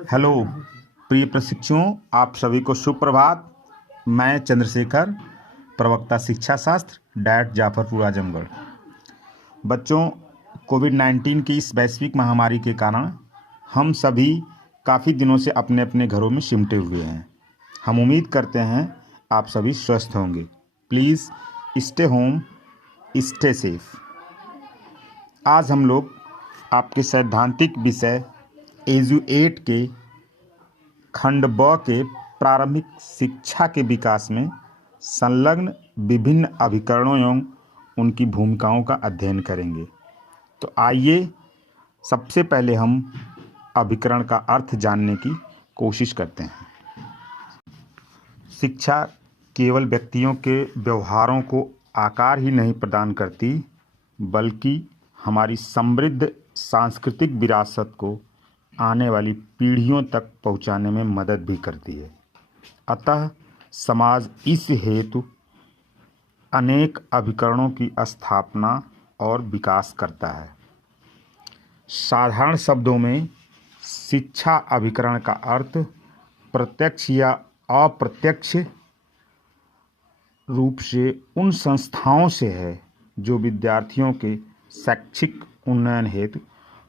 Hello प्रिय प्रशिक्षुओं, आप सभी को शुभ प्रभात। मैं चंद्रशेखर, प्रवक्ता शिक्षा शास्त्र, डायट जाफरपुर आजमगढ़। बच्चों, कोविड-19 की इस वैश्विक महामारी के कारण हम सभी काफ़ी दिनों से अपने अपने घरों में सिमटे हुए हैं। हम उम्मीद करते हैं आप सभी स्वस्थ होंगे। Please stay home, stay safe. आज हम लोग आपके सैद्धांतिक विषय एजुएट के खंड ब के प्रारंभिक शिक्षा के विकास में संलग्न विभिन्न अभिकरणों एवं उनकी भूमिकाओं का अध्ययन करेंगे। तो आइए सबसे पहले हम अभिकरण का अर्थ जानने की कोशिश करते हैं। शिक्षा केवल व्यक्तियों के व्यवहारों को आकार ही नहीं प्रदान करती, बल्कि हमारी समृद्ध सांस्कृतिक विरासत को आने वाली पीढ़ियों तक पहुंचाने में मदद भी करती है। अतः समाज इस हेतु अनेक अभिकरणों की स्थापना और विकास करता है। साधारण शब्दों में शिक्षा अभिकरण का अर्थ प्रत्यक्ष या अप्रत्यक्ष रूप से उन संस्थाओं से है जो विद्यार्थियों के शैक्षिक उन्नयन हेतु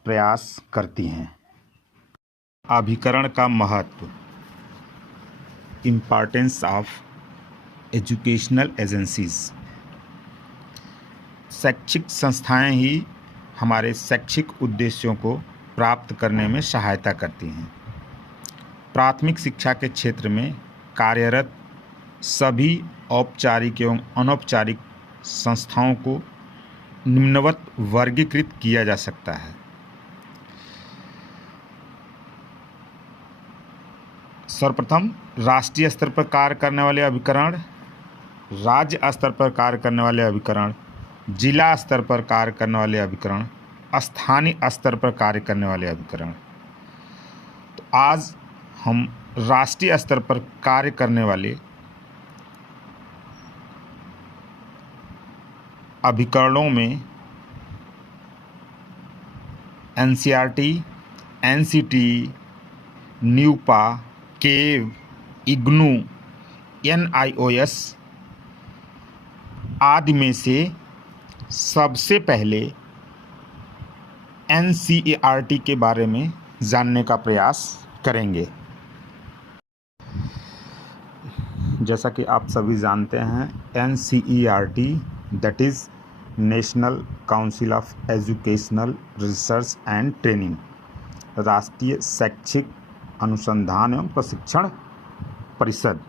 प्रयास करती हैं। अभिकरण का महत्व, इम्पॉर्टेंस ऑफ एजुकेशनल एजेंसीज। शैक्षिक संस्थाएं ही हमारे शैक्षिक उद्देश्यों को प्राप्त करने में सहायता करती हैं। प्राथमिक शिक्षा के क्षेत्र में कार्यरत सभी औपचारिक एवं अनौपचारिक संस्थाओं को निम्नवत वर्गीकृत किया जा सकता है। सर्वप्रथम, राष्ट्रीय स्तर पर कार्य करने वाले अभिकरण, राज्य स्तर पर कार्य करने वाले अभिकरण, जिला स्तर पर कार्य करने वाले अभिकरण, स्थानीय स्तर पर कार्य करने वाले अभिकरण। तो आज हम राष्ट्रीय स्तर पर कार्य करने वाले अभिकरणों में एनसीईआरटी, एनसीटी, न्यूपा, केव, इग्नू, एनआईओएस आदि में से सबसे पहले एनसीईआरटी के बारे में जानने का प्रयास करेंगे। जैसा कि आप सभी जानते हैं, NCERT that is national council of educational research and training, राष्ट्रीय शैक्षिक अनुसंधान एवं प्रशिक्षण परिषद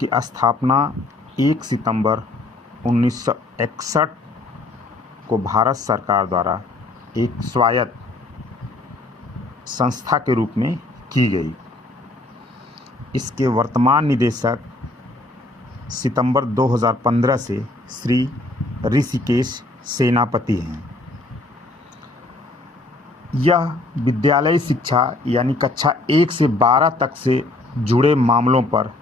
की स्थापना 1 सितंबर 1961 को भारत सरकार द्वारा एक स्वायत्त संस्था के रूप में की गई। इसके वर्तमान निदेशक सितंबर 2015 से श्री ऋषिकेश सेनापति हैं। यह विद्यालयी शिक्षा यानी कक्षा 1 से 12 तक से जुड़े मामलों पर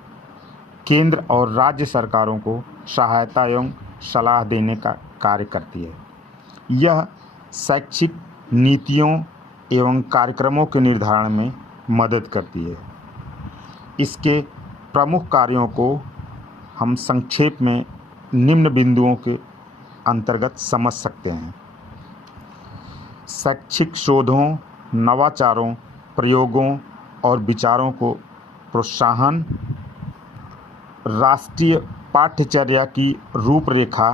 केंद्र और राज्य सरकारों को सहायता एवं सलाह देने का कार्य करती है। यह शैक्षिक नीतियों एवं कार्यक्रमों के निर्धारण में मदद करती है। इसके प्रमुख कार्यों को हम संक्षेप में निम्न बिंदुओं के अंतर्गत समझ सकते हैं। शैक्षिक शोधों, नवाचारों, प्रयोगों और विचारों को प्रोत्साहन, राष्ट्रीय पाठ्यचर्या की रूपरेखा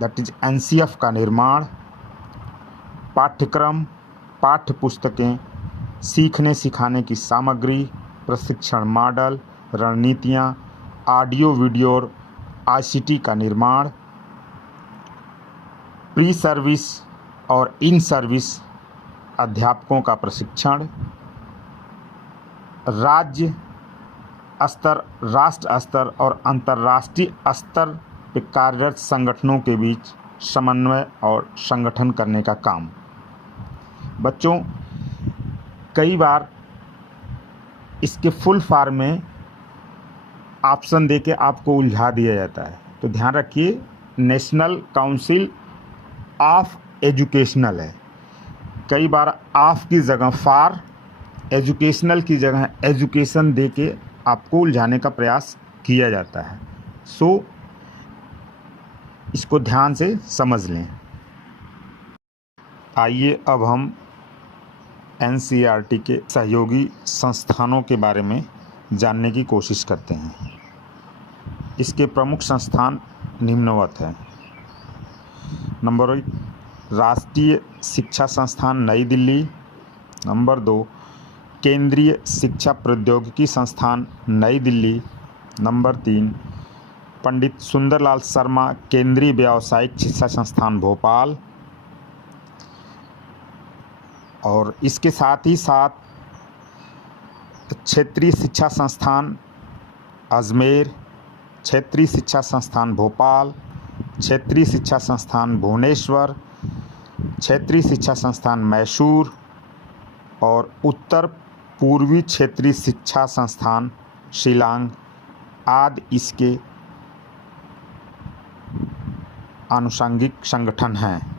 दैट इज एनसीएफ का निर्माण, पाठ्यक्रम, पाठ्यपुस्तकें, सीखने सिखाने की सामग्री, प्रशिक्षण मॉडल, रणनीतियाँ, ऑडियो वीडियो और आईसीटी का निर्माण, प्री सर्विस और इन सर्विस अध्यापकों का प्रशिक्षण, राज्य स्तर, राष्ट्र स्तर और अंतर्राष्ट्रीय स्तर पर कार्यरत संगठनों के बीच समन्वय और संगठन करने का काम। बच्चों, कई बार इसके फुल फॉर्म में ऑप्शन देके आपको उलझा दिया जाता है, तो ध्यान रखिए, नेशनल काउंसिल ऑफ एजुकेशनल है। कई बार ऑफ की जगह फॉर एजुकेशनल की जगह एजुकेशन दे के आपको उलझाने का प्रयास किया जाता है। सो इसको ध्यान से समझ लें। आइए अब हम एनसीईआरटी के सहयोगी संस्थानों के बारे में जानने की कोशिश करते हैं। इसके प्रमुख संस्थान निम्नवत हैं। नंबर 1, राष्ट्रीय शिक्षा संस्थान नई दिल्ली। नंबर 2, केंद्रीय शिक्षा प्रौद्योगिकी संस्थान नई दिल्ली। नंबर 3, पंडित सुंदरलाल शर्मा केंद्रीय व्यावसायिक शिक्षा संस्थान भोपाल। और इसके साथ ही साथ क्षेत्रीय शिक्षा संस्थान अजमेर, क्षेत्रीय शिक्षा संस्थान भोपाल, क्षेत्रीय शिक्षा संस्थान भुवनेश्वर, क्षेत्रीय शिक्षा संस्थान मैसूर और उत्तर पूर्वी क्षेत्रीय शिक्षा संस्थान शिलांग आदि इसके आनुषंगिक संगठन हैं।